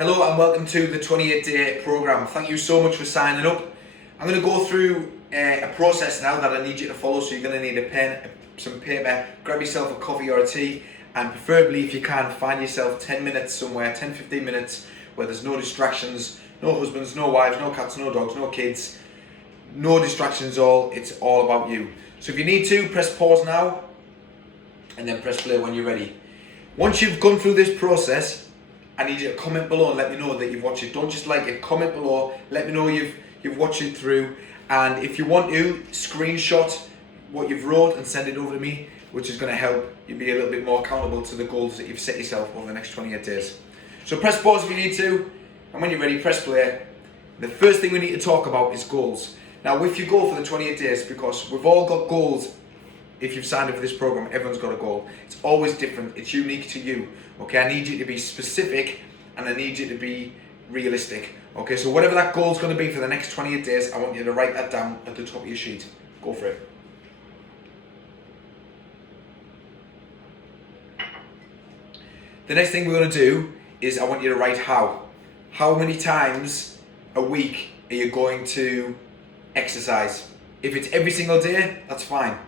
Hello and welcome to the 28-day program. Thank you so much for signing up. I'm going to go through a process now that I need you to follow. So you're going to need a pen, some paper, grab yourself a coffee or a tea, and preferably if you can, find yourself 10 minutes somewhere, 10-15 minutes where there's no distractions, no husbands, no wives, no cats, no dogs, no kids, no distractions at all. It's all about you. So if you need to, press pause now and then press play when you're ready. Once you've gone through this process, I need you to comment below and let me know that you've watched it. Don't just like it, comment below, let me know you've watched it through, and if you want to, screenshot what you've wrote and send it over to me, which is going to help you be a little bit more accountable to the goals that you've set yourself over the next 28 days. So press pause if you need to, and when you're ready, press play. The first thing we need to talk about is goals. Now, if you go for the 28 days, because we've all got goals. If you've signed up for this program, everyone's got a goal. It's always different. It's unique to you. Okay, I need you to be specific and I need you to be realistic. Okay, so whatever that goal is going to be for the next 28 days, I want you to write that down at the top of your sheet. Go for it. The next thing we're going to do is I want you to write how. How many times a week are you going to exercise? If it's every single day, that's fine.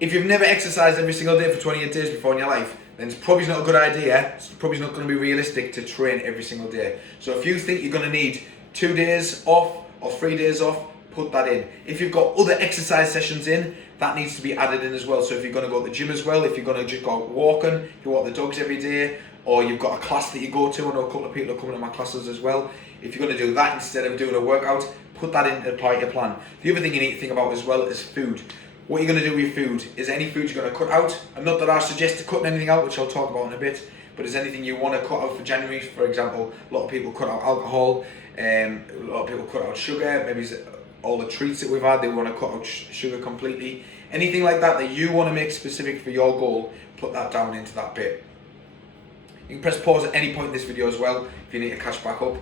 If you've never exercised every single day for 28 days before in your life, then it's probably not a good idea. It's probably not going to be realistic to train every single day. So if you think you're going to need 2 days off or 3 days off, put that in. If you've got other exercise sessions in, that needs to be added in as well. So if you're going to go to the gym as well, if you're going to just go walking, if you walk the dogs every day, or you've got a class that you go to, I know a couple of people are coming to my classes as well. If you're going to do that instead of doing a workout, put that in to apply to your plan. The other thing you need to think about as well is food. What you're going to do with your food. Is there any food you're going to cut out? And not that I suggest cutting anything out, which I'll talk about in a bit, but is anything you want to cut out for January? For example, a lot of people cut out alcohol, a lot of people cut out sugar, maybe all the treats that we've had, they want to cut out sugar completely. Anything like that that you want to make specific for your goal, put that down into that bit. You can press pause at any point in this video as well if you need to catch back up.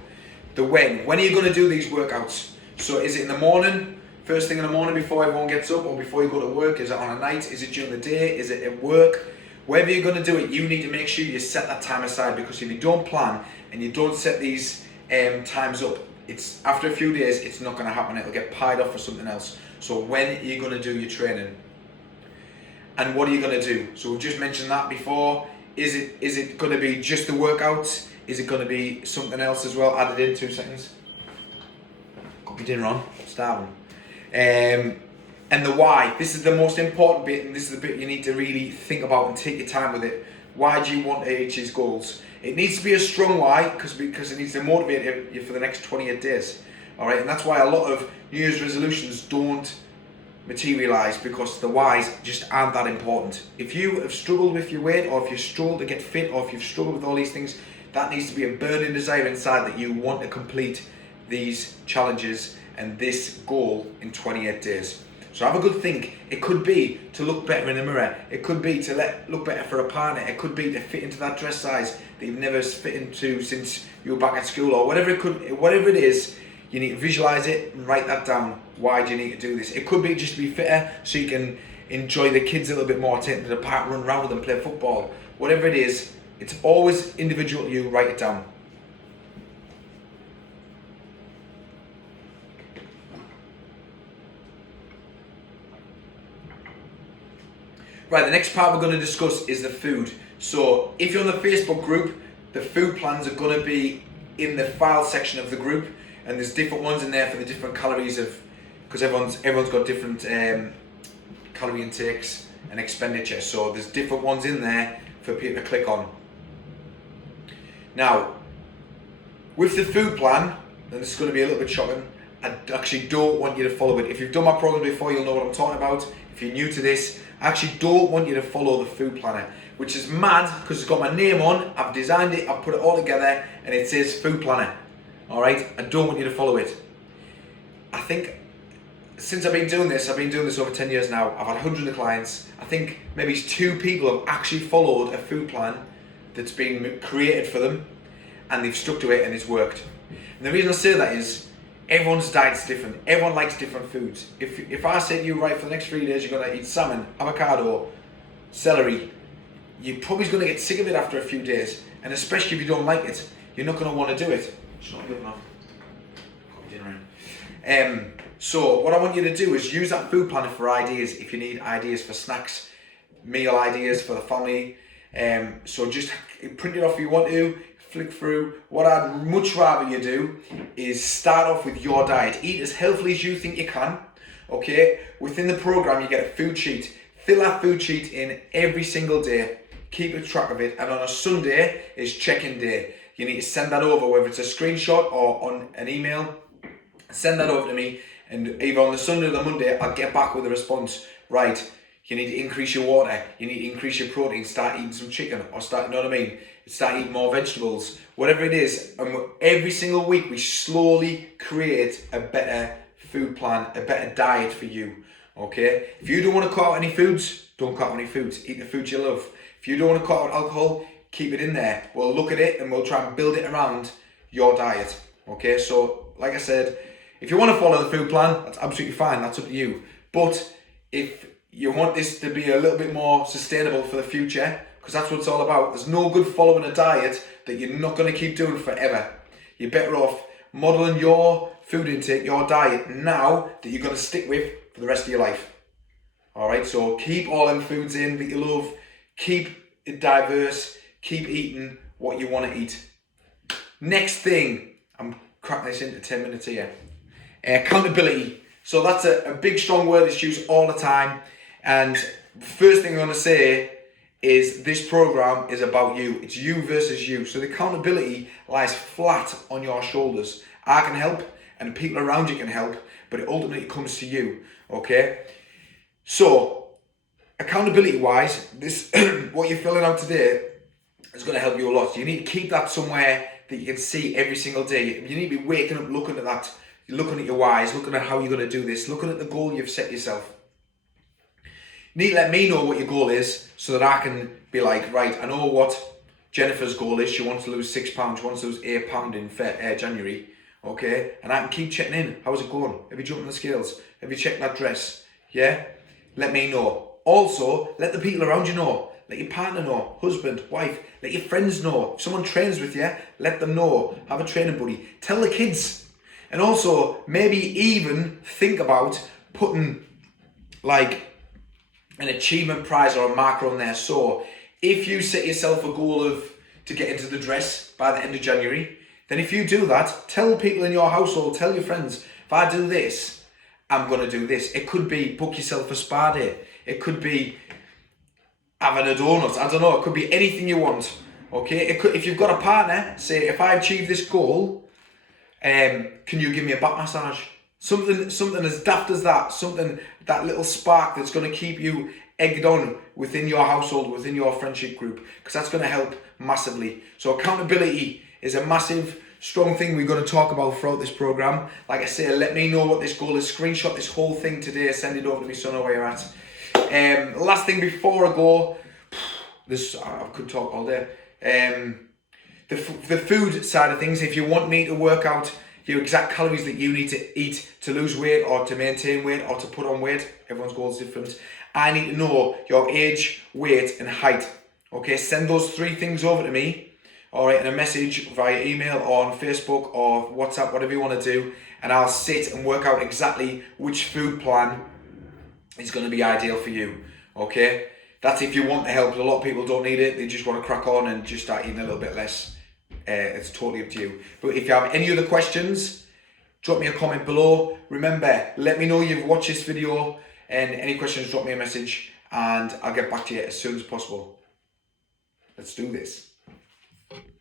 The when are you going to do these workouts? So is it in the morning? First thing in the morning before everyone gets up, or before you go to work? Is it on a night? Is it during the day? Is it at work? Wherever you're going to do it, you need to make sure you set that time aside, because if you don't plan and you don't set these times up, it's after a few days, it's not going to happen. It'll get pied off for something else. So when are you going to do your training? And what are you going to do? So we've just mentioned that before. Is it going to be just the workouts? Is it going to be something else as well added in? 2 seconds. Got my dinner on. Starving. And the why. This is the most important bit, and this is the bit you need to really think about and take your time with it. Why do you want to reach these goals? It needs to be a strong why, because it needs to motivate you for the next 28 days. All right, and that's why a lot of New Year's resolutions don't materialize, because the whys just aren't that important. If you have struggled with your weight, or if you struggle to get fit, or if you've struggled with all these things, that needs to be a burning desire inside that you want to complete these challenges and this goal in 28 days. So have a good think. It could be to look better in the mirror. It could be to look better for a partner. It could be to fit into that dress size that you've never fit into since you were back at school, or whatever it is. You need to visualize it and write that down. Why do you need to do this? It could be just to be fitter, so you can enjoy the kids a little bit more, take them to the park, run around with them, play football. Whatever it is, it's always individual to you. Write it down. Right, the next part we're going to discuss is the food. So if you're on the Facebook group, the food plans are going to be in the file section of the group, and there's different ones in there for the different calories because everyone's got different calorie intakes and expenditure. So there's different ones in there for people to click on. Now, with the food plan, and this is going to be a little bit shocking, I actually don't want you to follow it. If you've done my program before, you'll know what I'm talking about. If you're new to this, I actually don't want you to follow the food planner, which is mad because it's got my name on, I've designed it, I've put it all together, and it says food planner. Alright, I don't want you to follow it. I think since I've been doing this over 10 years now, I've had hundreds of clients. I think maybe 2 people have actually followed a food plan that's been created for them, and they've stuck to it and it's worked. And the reason I say that is, everyone's diet's different. Everyone likes different foods. If I say to you, right, for the next 3 days, you're going to eat salmon, avocado, celery, you're probably going to get sick of it after a few days. And especially if you don't like it. you're not going to want to do it. So what I want you to do is use that food planner for ideas. If you need ideas for snacks, meal ideas for the family, so just print it off if you want to, flick through. What I'd much rather you do is start off with your diet. Eat as healthily as you think you can, okay? Within the program, you get a food sheet. Fill that food sheet in every single day. Keep a track of it. And on a Sunday is check-in day. You need to send that over, whether it's a screenshot or on an email. Send that over to me, and either on the Sunday or the Monday, I'll get back with a response. Right, you need to increase your water, you need to increase your protein, start eating some chicken, or start, you know what I mean? Start eating more vegetables, whatever it is. And every single week, we slowly create a better food plan, a better diet for you, okay? If you don't want to cut out any foods, don't cut out any foods. Eat the foods you love. If you don't want to cut out alcohol, keep it in there. We'll look at it and we'll try and build it around your diet, okay? So, like I said, if you want to follow the food plan, that's absolutely fine, that's up to you. But if you want this to be a little bit more sustainable for the future, because that's what it's all about, there's no good following a diet that you're not going to keep doing forever. You're better off modelling your food intake, your diet now that you're going to stick with for the rest of your life. Alright, so keep all them foods in that you love, keep it diverse, keep eating what you want to eat. Next thing, I'm cracking this into 10 minutes here. Accountability. So that's a big strong word that's used all the time, and first thing I'm going to say is this program is about you. It's you versus you. So the accountability lies flat on your shoulders. I can help and people around you can help, but it ultimately comes to you, okay? So accountability wise, this what you're filling out today is going to help you a lot. You need to keep that somewhere that you can see every single day. You need to be waking up looking at that. You're looking at your whys, looking at how you're going to do this, looking at the goal you've set yourself. You need to let me know what your goal is so that I can be like, right, I know what Jennifer's goal is. She wants to lose 6 pounds, she wants to lose 8 pounds in January, okay? And I can keep checking in. How's it going? Have you jumped on the scales? Have you checked that dress? Yeah? Let me know. Also, let the people around you know. Let your partner know, husband, wife, let your friends know. If someone trains with you, let them know. Have a training buddy. Tell the kids. And also, maybe even think about putting like an achievement prize or a marker on there. So if you set yourself a goal of to get into the dress by the end of January, then if you do that, tell people in your household, tell your friends, if I do this, I'm going to do this. It could be book yourself a spa day. It could be having a donut. I don't know. It could be anything you want. Okay. If you've got a partner, say, if I achieve this goal, can you give me a back massage? Something as daft as that. Something, that little spark that's going to keep you egged on within your household, within your friendship group, because that's going to help massively. So accountability is a massive, strong thing we're going to talk about throughout this program. Like I say, let me know what this goal is. Screenshot this whole thing today. Send it over to me, so I know where you're at. Last thing before I go, I could talk all day. The food side of things, if you want me to work out your exact calories that you need to eat to lose weight or to maintain weight or to put on weight, everyone's goal is different. I need to know your age, weight and height. Okay, send those 3 things over to me, all right, in a message via email or on Facebook or WhatsApp, whatever you want to do, and I'll sit and work out exactly which food plan is going to be ideal for you, okay? That's if you want the help. A lot of people don't need it. They just want to crack on and just start eating a little bit less. It's totally up to you. But if you have any other questions, drop me a comment below. Remember, let me know you've watched this video, and any questions, drop me a message and I'll get back to you as soon as possible. Let's do this.